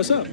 What's up?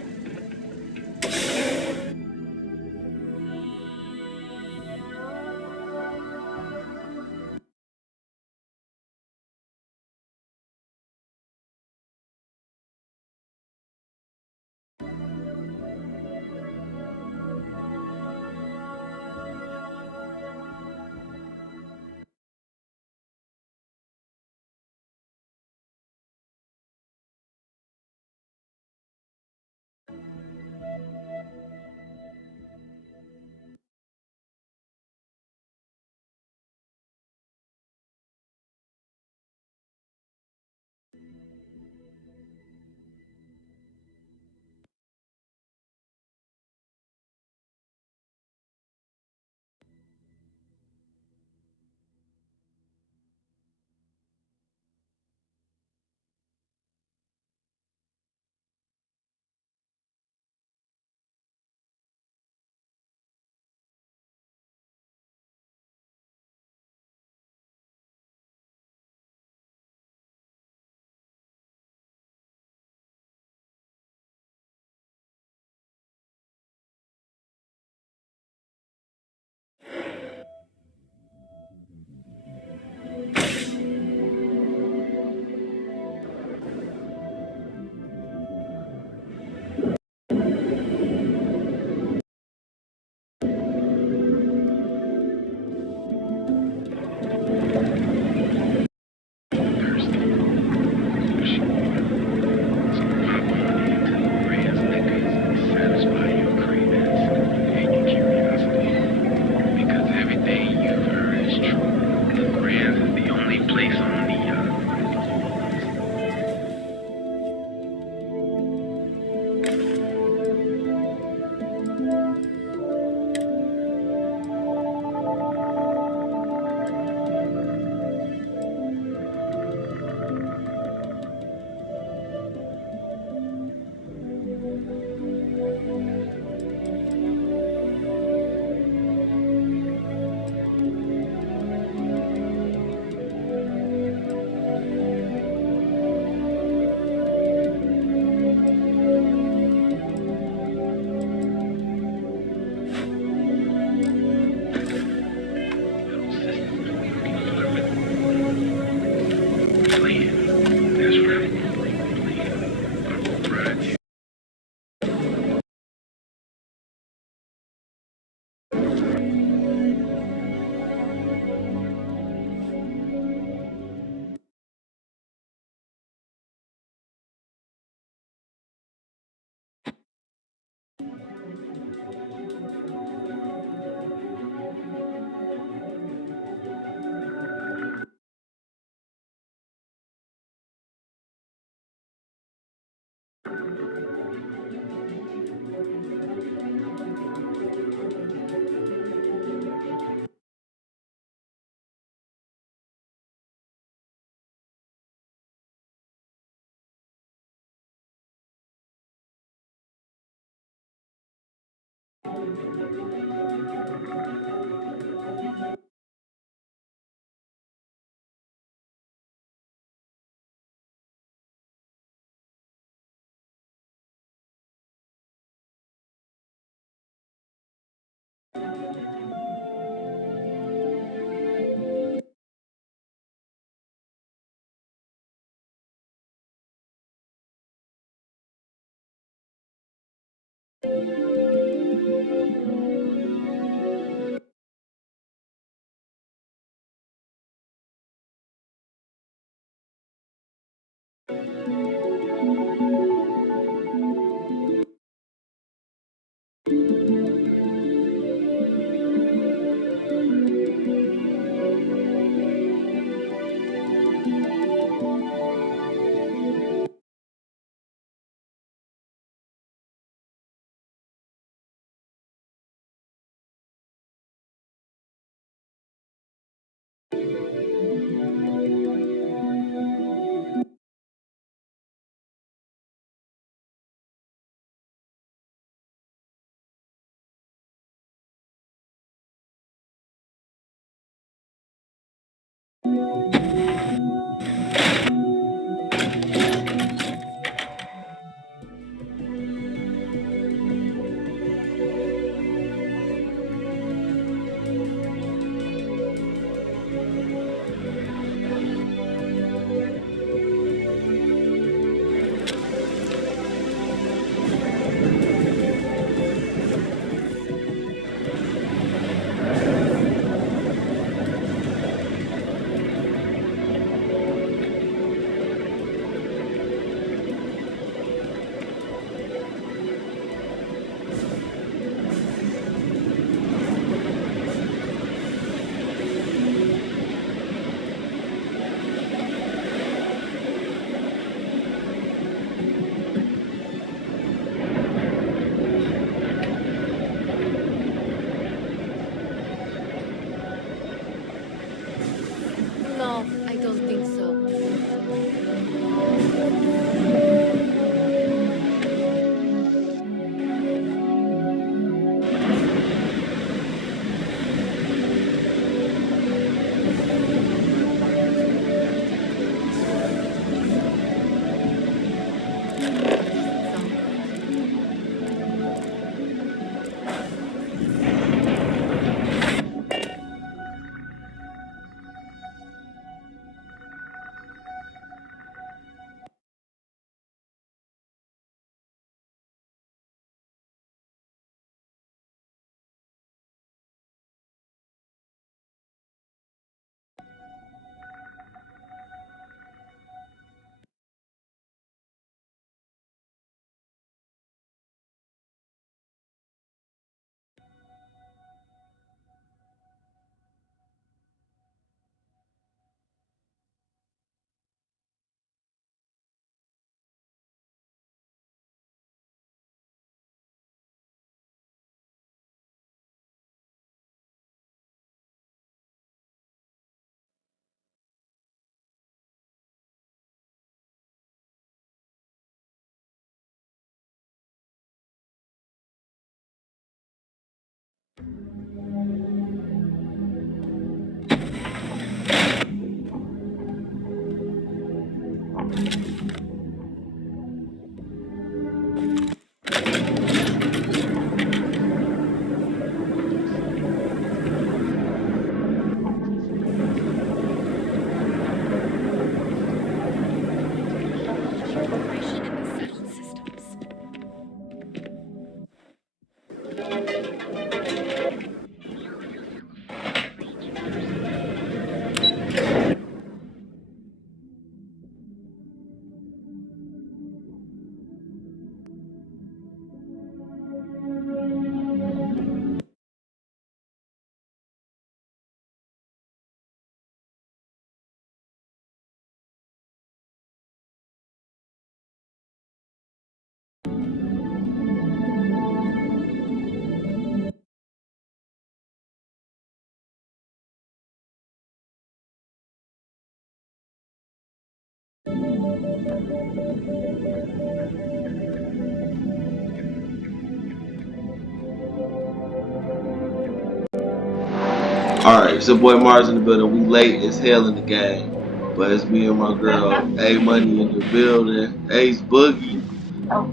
Alright, it's your boy Mars in the building. We late as hell in the game. But it's me and my girl, A Money in the building. Ace Boogie. Oh, oh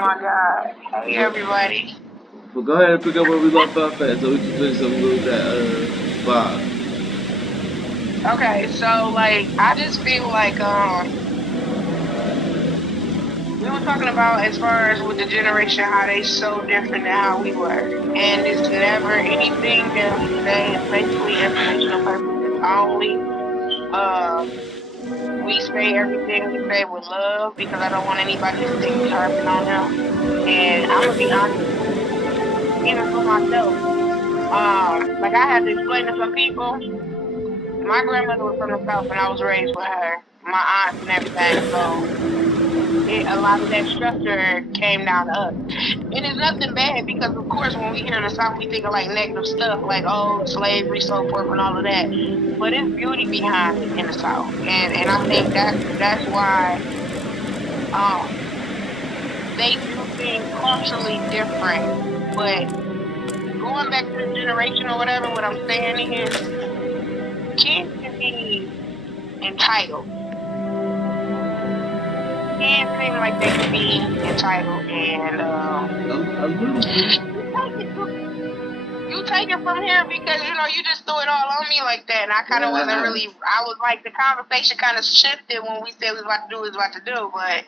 my God. Hey, everybody. But go ahead and pick up where we left off at so we can finish up a little that vibe. Okay, so, like, I just feel like, we were talking about as far as with the generation, how they so different than how we were. And it's never anything that we say is basically informational purposes only. We say everything we say with love because I don't want anybody to think we harping on them. And I'm gonna be honest, even for myself. Like I had to explain to some people, my grandmother was from the South and I was raised with her, my aunts and everything. So a lot of that structure came down to us. And it's nothing bad because, of course, when we hear the South, we think of like negative stuff, like, oh, slavery, so forth, and all of that. But there's beauty behind it in the South. And I think that's why they do things culturally different. But going back to the generation or whatever, what I'm saying is kids can be entitled. Kids seem like they can be entitled, and you take it from here because you just threw it all on me like that, and I kind of wasn't really. I was like the conversation kind of shifted when we said we was about to do what we was about to do, but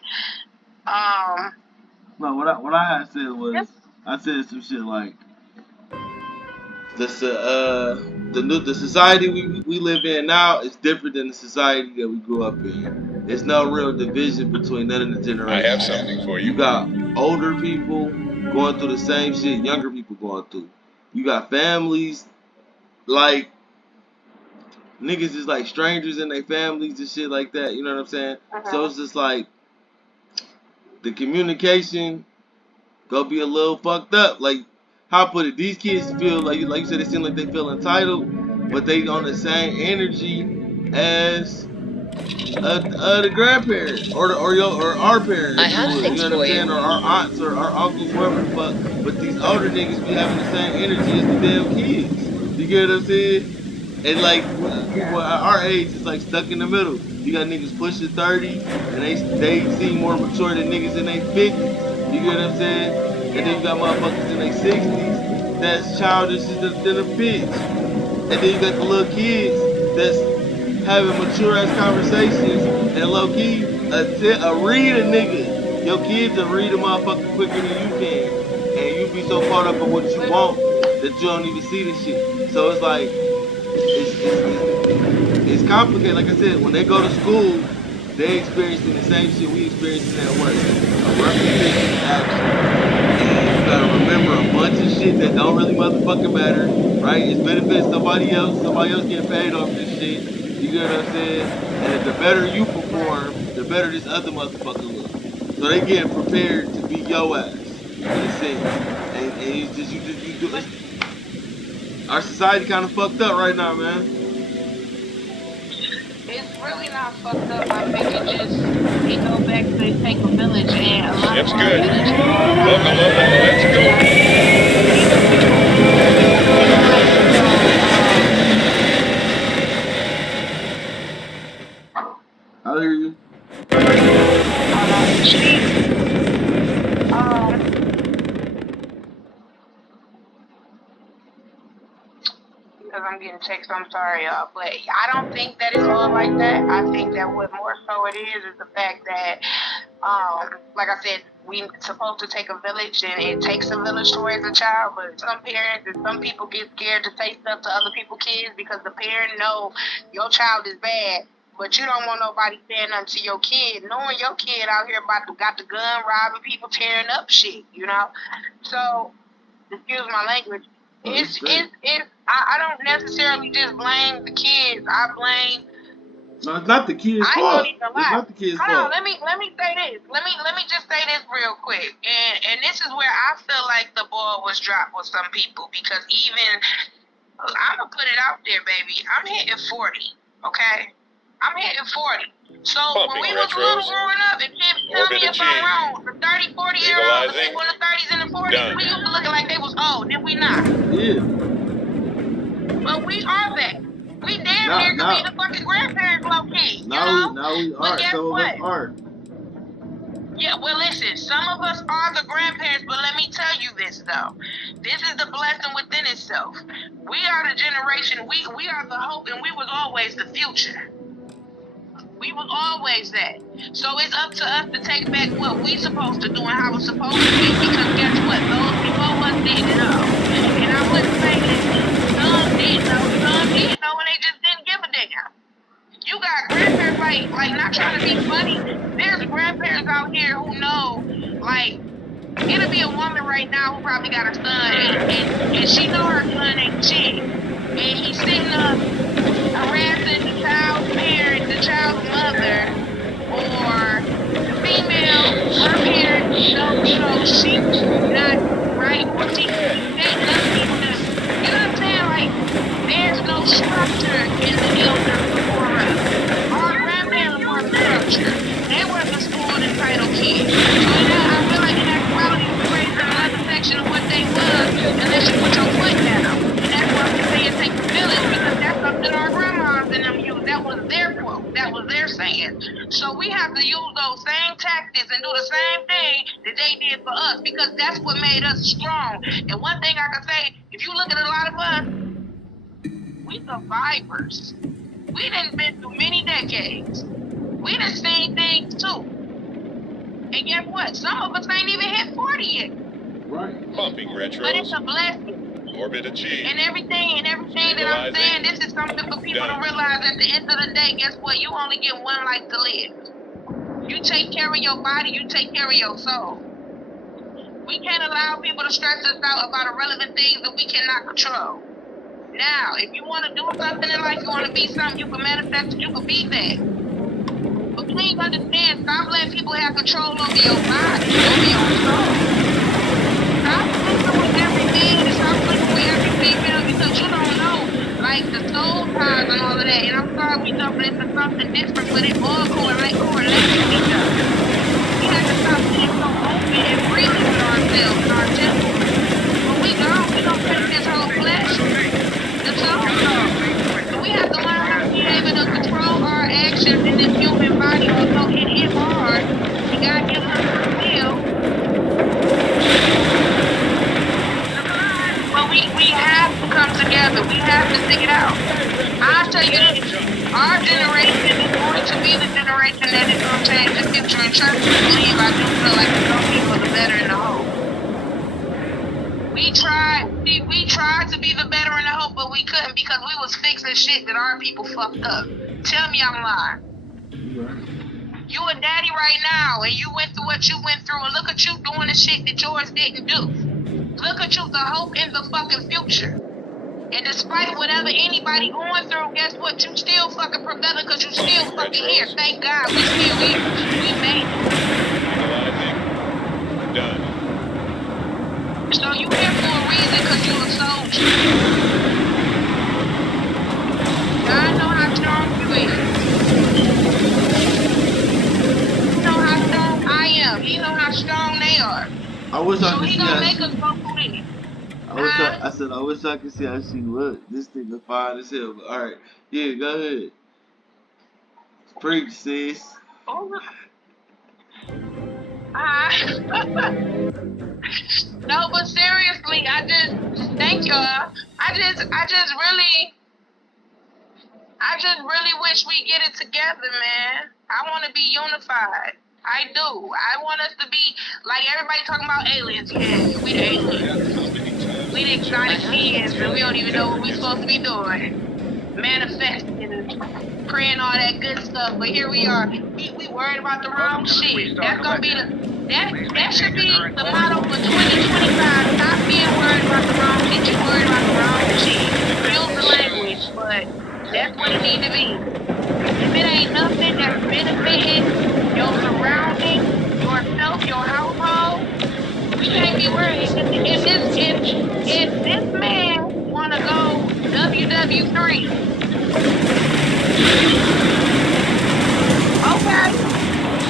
No, what I had said was I said some shit like the society we live in now is different than the society that we grew up in. There's no real division between none of the generations. I have something for you. You got older people going through the same shit younger people going through. You got families like niggas is like strangers in their families and shit like that. You know what I'm saying? So it's just like the communication go be a little fucked up. Like how I put it, these kids feel like you said, it seem like they feel entitled, but they on the same energy as the grandparents or our parents. I have things you know what I'm for saying? you. Or our aunts or our uncles, whoever the fuck. But these older niggas be having the same energy as the damn kids. You get what I'm saying? And like people at our age is like stuck in the middle. You got niggas pushing 30 and they seem more mature than niggas in their 50s. You get what I'm saying? And then you got motherfuckers in their 60s that's childish than a bitch. And then you got the little kids that's having mature ass conversations and low key read a nigga. Your kids will read a motherfucker quicker than you can. And you be so caught up in what you want that you don't even see the shit. So it's like it's complicated. Like I said, when they go to school, they experiencing the same shit we experiencing at work. A reputation absent. And you gotta remember a bunch of shit that don't really motherfucking matter, right? It's benefits somebody else getting paid off this shit. You get what I'm saying? And the better you perform, the better this other motherfucker looks. So they getting prepared to be your ass, in a sense. And you do it. Our society kind of fucked up right now, man. It's really not fucked up. I think it goes back to it take a village and a lot Ship's of our good. energy. Welcome, let's go. I'm getting texts. I'm sorry, y'all, but I don't think that it's all like that. I think that what more so it is the fact that, like I said, we supposed to take a village, and it takes a village to raise a child. But some parents and some people get scared to say stuff to other people's kids because the parent know your child is bad. But you don't want nobody saying nothing to your kid, knowing your kid out here got the gun, robbing people, tearing up shit, you know? So, excuse my language. I don't necessarily just blame the kids. I blame. No, it's not the kid's I ain't fault. gonna even It's lie. not the kid's Hold fault. on, let me say this. Let me just say this real quick. And this is where I feel like the ball was dropped with some people, because even I'm gonna put it out there, baby. I'm hitting 40. Okay, I'm hitting 40. So when we was little growing up, and kids tell me if I'm wrong, the 30, 40-year-olds, the people in the 30s and the 40s, we used to look like they was old, did we not? Yeah. But we are that. We damn near could be the fucking grandparents, low key. Now we But are. guess Some of us what? are. Yeah, well, listen, some of us are the grandparents, but let me tell you this, though. This is the blessing within itself. We are the generation, we are the hope, and we was always the future. We was always that. So it's up to us to take back what we supposed to do and how it's supposed to be. Because guess what? Those before us didn't know. And I wouldn't say that some did know. Some did know, and they just didn't give a damn. You got grandparents, like not trying to be funny. There's grandparents out here who know, like, it'll be a woman right now who probably got a son, and she know her son ain't shit, and he's sitting up harassing the child's parent, the child's mother, or the female, her parent know, she's not right, or she's dating other people that, you know what I'm saying? Like, there's no structure in the elders before us. Our grandparents were the structure. They were the spoiled, entitled kids. So I feel like in actuality, we raised in another section of what they was, unless you put your foot down. And that's why we say it takes a village, because that's something our grandmas and them used. That was their quote. That was their saying. So we have to use those same tactics and do the same thing that they did for us, because that's what made us strong. And one thing I can say, if you look at a lot of us, we survivors. We done been through many decades. We done seen things too. And guess what? Some of us ain't even hit 40 yet. Right. Pumping retros. But it's a blessing. Orbit achieved. And everything that I'm saying, this is something for people to realize at the end of the day, guess what? You only get one life to live. You take care of your body, you take care of your soul. We can't allow people to stress us out about irrelevant things that we cannot control. Now, if you want to do something in life, you want to be something, you can manifest it, you can be that. But please understand, stop letting people have control over your body, over your soul. Stop sleeping with every man and stop sleeping with every female, because you don't know, like, the soul ties and all of that. And I'm sorry we jumping into something different, but it all correlates with each other. We have to stop being so open and freely with ourselves and our temples. When we gone, we don't take this whole flesh. The soul. So we have to learn how to be able to control our actions in this human body, although it is hard, and God gives us free will. But we have to come together. We have to stick it out. I'll tell you this. Our generation is going to be the generation that is going to change the future. And trust me, believe, I do feel like it's going to be for the better and the hope. We tried to be the better and the hope, but we couldn't, because we was fixing shit that our people fucked up. Tell me I'm lying. You a daddy right now, and you went through what you went through, and look at you doing the shit that yours didn't do. Look at you, the hope in the fucking future. And despite whatever anybody going through, guess what? You still fucking prevail, because you still fucking here. Thank God we still here. We made it. Done. So you here for a reason, because you a soldier. God know how strong you is. You know how strong I am. He know how strong they are. I wish I could He see gonna how make she. us go through this. I wish I could see how she looked. This nigga fine as hell. But all right, yeah, go ahead. Preach, sis. No, but seriously, I just thank y'all. I just really, I just really wish we get it together, man. I want to be unified. I do. I want us to be like everybody talking about aliens. Yeah, we the aliens. We the exotic beings, and we don't even know what we supposed to be doing. Manifesting and praying all that good stuff. But here we are. We worried about the wrong shit. That's gonna be that should be the motto for 2025. Stop being worried about the wrong shit. You worried about the wrong shit. Excuse the language, but that's what it need to be. If it ain't nothing that's benefiting your surroundings, yourself, your household, we can't be worried. If this man wanna go WW3, okay.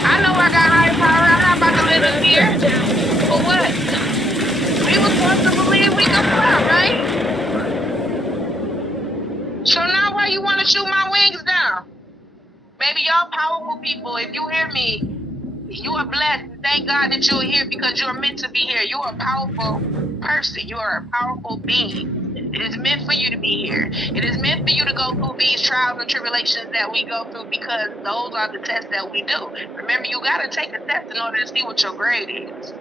I know I got higher power. I'm not about to live in fear. For what? We was supposed to believe we could fly, right? So now why you want to shoot my wings down? Baby, y'all powerful people. If you hear me, you are blessed. Thank God that you're here because you're meant to be here. You are a powerful person. You are a powerful being. It is meant for you to be here. It is meant for you to go through these trials and tribulations that we go through because those are the tests that we do. Remember, you got to take a test in order to see what your grade is.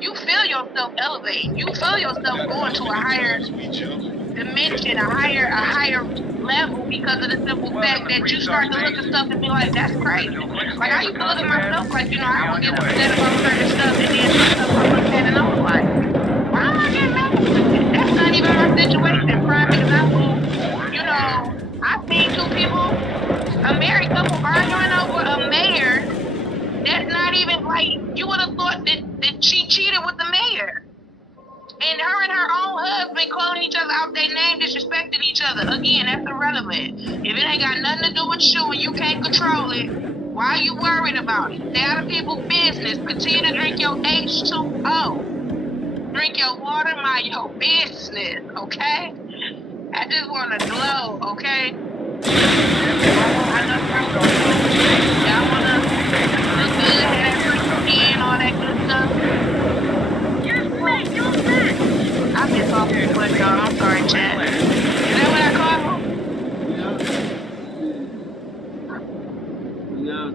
You feel yourself elevating. You feel yourself going to a higher dimension, a higher level because of the simple fact that you start to look at stuff and be like, that's crazy. Like I used to look at myself like, I would get upset about certain stuff and then some stuff I looked at and I was like, why am I getting mad? That's not even my situation. Prime example, I've seen two people, a married couple arguing over a mayor that's not even like you would have thought that she cheated with the mayor. And her own husband calling each other out their name, disrespecting each other. Again, that's irrelevant. If it ain't got nothing to do with you and you can't control it, why are you worried about it? Stay out of people's business. Continue to drink your H2O. Drink your water, mind your business, okay? I just want to glow, okay? I know y'all want to look good, have that pretty skin, all that good stuff. I've been talking too much, y'all. I'm sorry, chat. Is that what I call them? Yeah.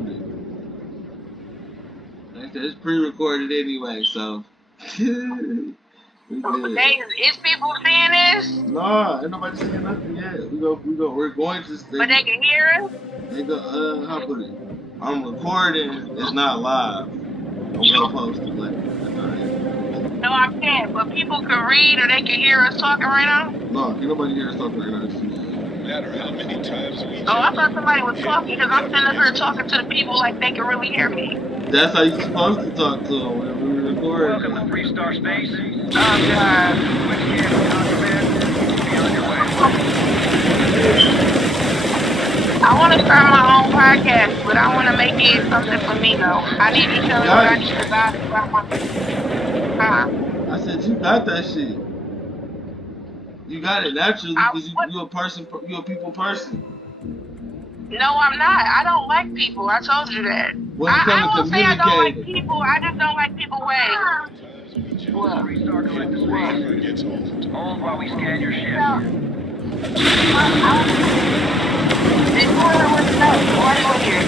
Like I said, it's pre-recorded anyway, so. Is people seeing this? Nah, ain't nobody saying nothing yet. We're going to. But they can hear us? They go, how put it? I'm recording, it's not live. I'm gonna post it later. No, I'm saying, but people can read or they can hear us talking right now? No, can't nobody hear us talking right now. Oh, I thought somebody was talking because I'm sitting up here talking to the people like they can really hear me. That's how you're supposed to talk to them when we record. Welcome to 3-star space. Oh, God. I want to start my own podcast, but I want to make it something for me, though. I need to tell you what I need to buy about my... I said, you got that shit. You got it naturally because you're a person, you're a people person. No, I'm not. I don't like people. I told you that. I won't say I don't like people. I just don't like people ways. What? 3-star collector space. Hold while we scan your ship. Then whoever wants to know, why are you here?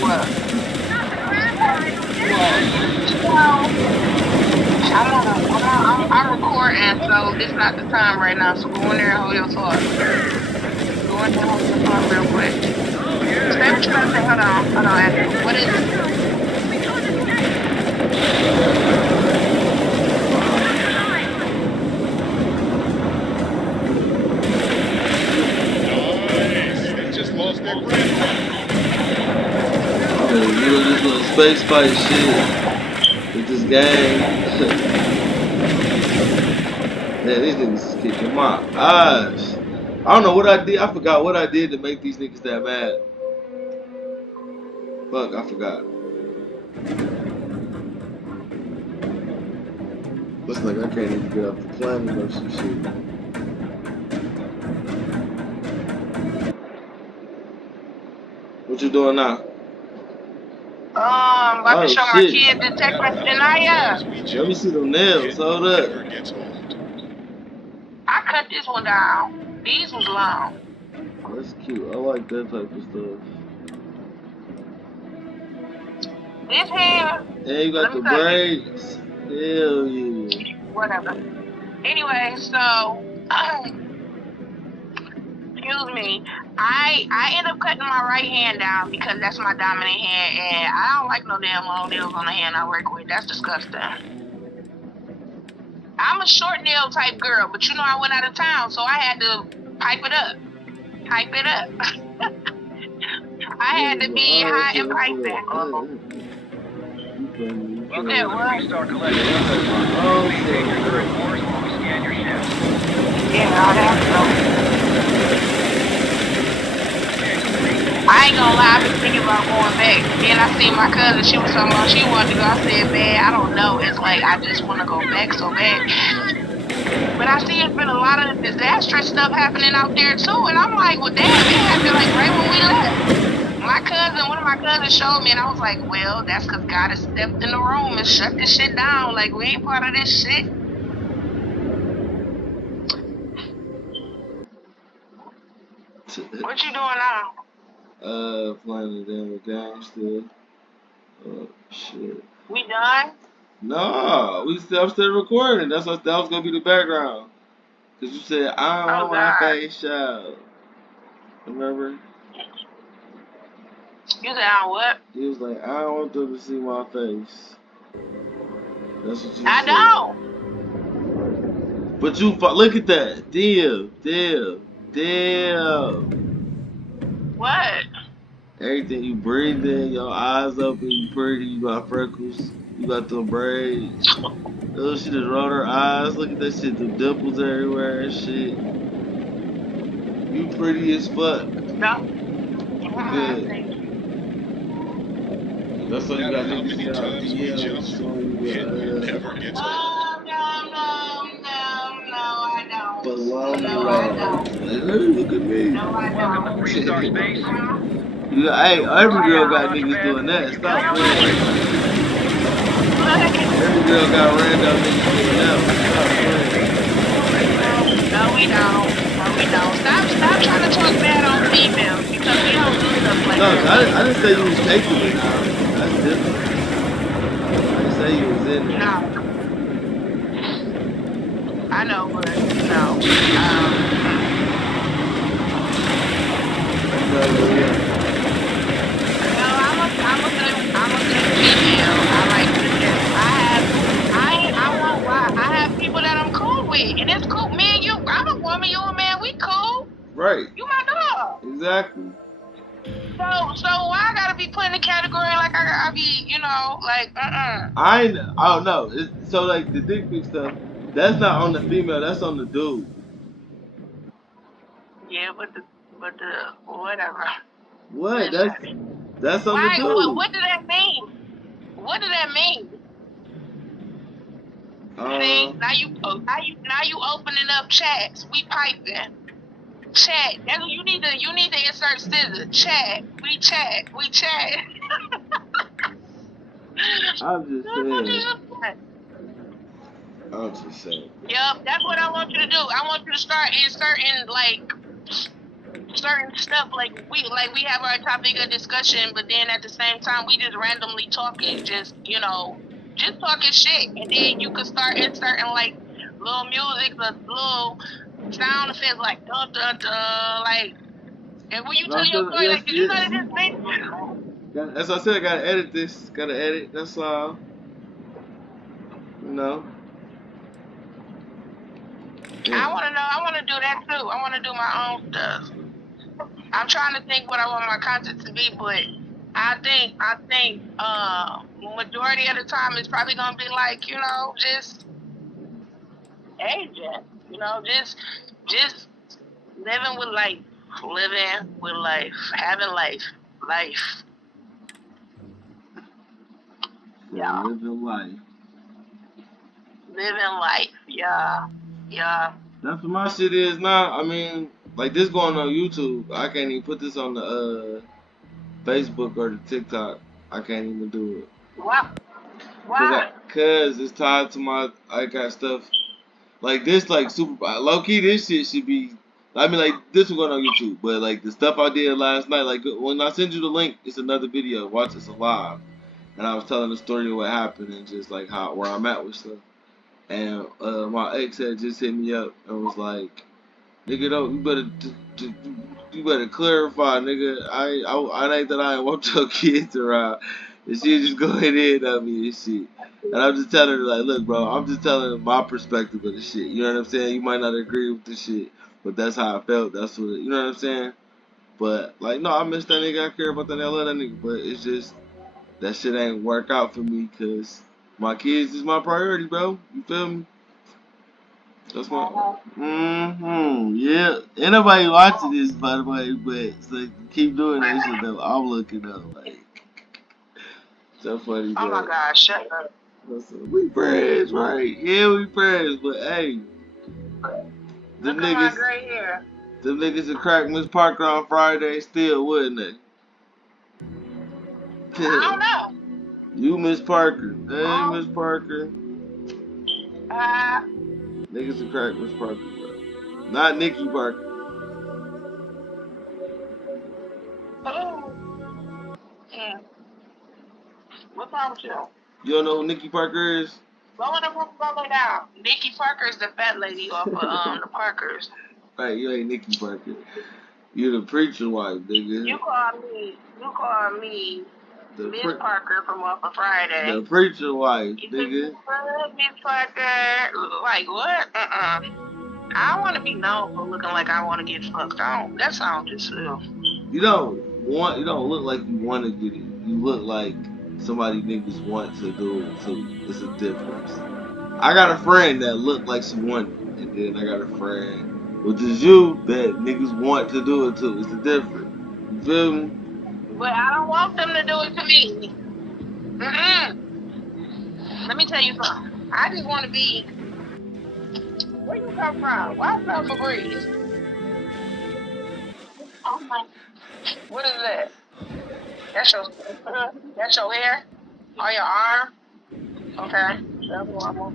What? I'm recording, so it's not the time right now. So go in there and hold your thought. Go in there and hold your thought real quick. Say what you gotta say. Hold on, Andrew. What is it? They just lost their grandpa. This little space fight shit with this game. Man, these niggas is kicking my ass. I don't know what I did. I forgot what I did to make these niggas that mad. Fuck, I forgot. Looks like I can't even get off the plane or some shit. What you doing now? About to Oh show my shit. kids the text message. As Naya, we Let me jump, see them nails. hidden Hold up. never gets old. I cut this one down. These was long. That's cute. I like that type of stuff. This hair, And you got let me the tell you, braids. Hell yeah. whatever. Anyway, so excuse me. I end up cutting my right hand down because that's my dominant hand, and I don't like no damn long nails on the hand I work with. That's disgusting. I'm a short nail type girl, but you know I went out of town, so I had to pipe it up. Pipe it up. I Yeah, had to but be I high and feel for piping. that. You funny. You You Welcome said to the funny. what? Freestar Yeah, Collection. I had my own Maintain your current son. course while we scan your ships. Yeah, I have to. Scan complete. I ain't gonna lie, I've been thinking about going back. Then I seen my cousin, she was talking about she wanted to go. I said, man, I don't know. It's like I just wanna go back so bad. But I see it's been a lot of disastrous stuff happening out there too. And I'm like, well damn, it happened like right when we left. One of my cousins showed me and I was like, well, that's cause God has stepped in the room and shut this shit down. Like we ain't part of this shit. What you doing now? Playing the damn game still. Oh shit. We done? No, I'm still recording. That was gonna be the background. Cause you said I don't Oh want my God. face out. Remember? You said I what? He was like, I don't want them to see my face. That's what you I said. don't. But look at that. Damn. What? Everything you breathe in, your eyes open, you pretty, you got freckles, you got them braids. Oh, she just rolled her eyes. Look at that shit, the dimples everywhere and shit. You pretty as fuck. No. You good. Thank you. That's No why you matter got how niggas many got times we DMs jump, showing you hidden the never gets old. Oh, no, I don't. baloney No, I rolls. don't. Like, hey, look at me. No, I Welcome to don't. Freestar Space. Hey, every I girl Prepare for got don't. launch niggas pad doing when that. you You Stop begin know playing. what? acceleration. Look. Every girl got random niggas doing that one. Stop playing. No, we don't. No, we don't. Stop trying to talk bad on females because we don't do stuff like No, that. I didn't say you was taking it now. That's different. I didn't say you was in there. No, I know, but You know what? no, I'm a good female. I like to just I won't lie. I have people that I'm cool with, and it's cool. Me and you, I'm a woman, you a man. We cool. Right. You my dog. Exactly. So why I gotta be put in the category like I be, like I don't know. So like the dick pic stuff, that's not on the female. That's on the dude. Yeah, but the whatever. What? Listen. That's on the Why? dude. What does that mean? What does that mean? See, Uh, now you opening up chats. We piping. Chat. You need to insert scissors. Chat. We chat. I'm just That's what saying. you said. I'm just saying. Yep, that's what I want you to do. I want you to start inserting like certain stuff like we have our topic of discussion, but then at the same time we just randomly talking, just talking shit, and then you could start inserting like little music, or little sound effects like dun dun dun, like, and when you No, tell your story, yes, like, did you know yes. that this thing? As I said, I gotta edit this. Gotta edit. That's all. You know. I Yeah. want to know. I want to do that too. I want to do my own stuff. I'm trying to think what I want my content to be, but I think majority of the time it's probably gonna be like, just agent, just living with life, having life, So yeah, living life. living life, yeah. That's what my shit is now. I mean, like this going on YouTube. I can't even put this on the Facebook or the TikTok. I can't even do it. Why? Why? Cause it's tied to my. I got stuff like this, like super low key. This shit should be. I mean, like this was going on YouTube, but like the stuff I did last night, like when I send you the link, it's another video. Watch this live, and I was telling the story of what happened and just like how where I'm at with stuff. And my ex had just hit me up and was like, "Nigga, don't you better clarify, nigga. I ain't that I ain't want your kids around." And she just going in on me and shit. And I'm just telling her like, look, bro, I'm just telling her my perspective of the shit. You know what I'm saying? You might not agree with the shit, but that's how I felt. That's what you know what I'm saying. But like, no, I miss that nigga. I care about that nigga. I love that nigga. But it's just that shit ain't work out for me because my kids is my priority, bro. You feel me? That's my. Yeah. Ain't nobody watching this, by the way, but so keep doing that shit though. I'm looking up like so funny, Oh my but God, shut up. listen, we friends, right? Yeah, we friends, but hey, them Look at my niggas, gray hair. them niggas would crack Miss Parker on Friday still, wouldn't I they? don't know. You Miss Parker, hey Oh, Miss Parker, uh, niggas would crack Miss Parker, bro. Not Nikki Parker. oh. Mm. What's wrong with you? You don't know who Nikki Parker is? Go in the room, go lay down. Nikki Parker is the fat lady off of the Parkers. Right, you ain't Nikki Parker. You the preacher wife, nigga. You call me The Miss Parker from off of Friday. the preacher wife, You think nigga. Miss Parker? Like what? I want to be known for looking like I want to get fucked. That sounds just You don't look like you want to get it. You look like somebody niggas want to do it too. It's a difference. I got a friend that looked like she wanted it, and then I got a friend, which is you, that niggas want to do it too. It's a difference. You feel me? But I don't want them to do it to me. Mm-mm. Let me tell you something. I just want to be. Where you come from? Why smell Febreze? Oh my. What is that? That's your. That's your hair on your arm. Okay. That's normal.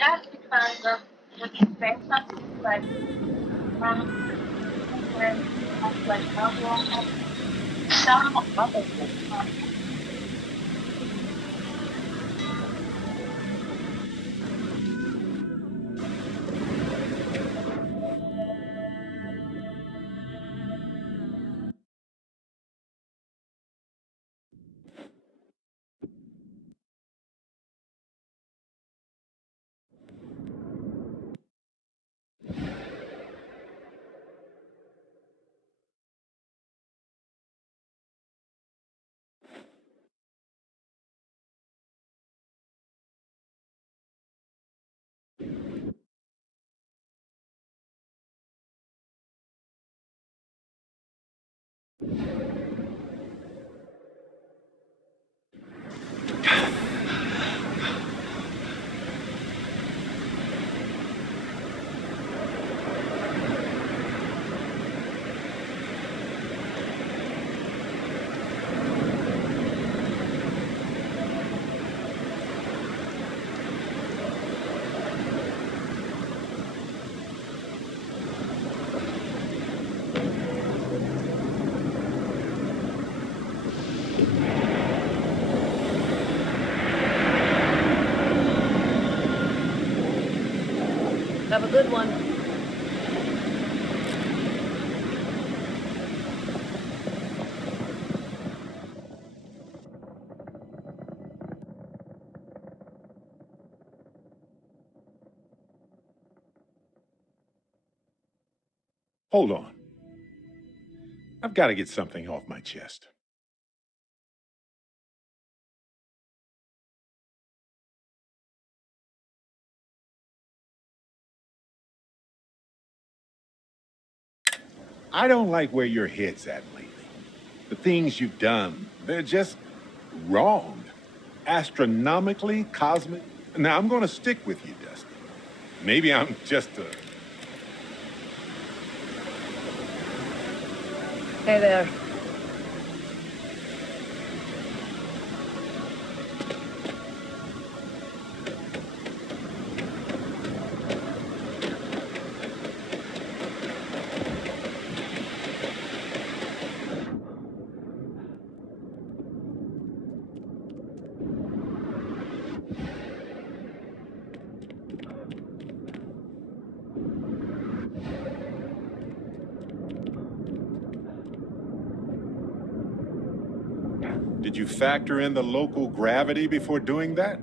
That's because of what you say. Something like where like some other thing. Have a good one. Hold on. I've got to get something off my chest. I don't like where your head's at lately. The things you've done, they're just wrong. Astronomically, cosmic. Now, I'm going to stick with you, Dusty. Maybe I'm just a... Hey there. Did you factor in the local gravity before doing that?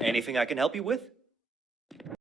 Anything I can help you with?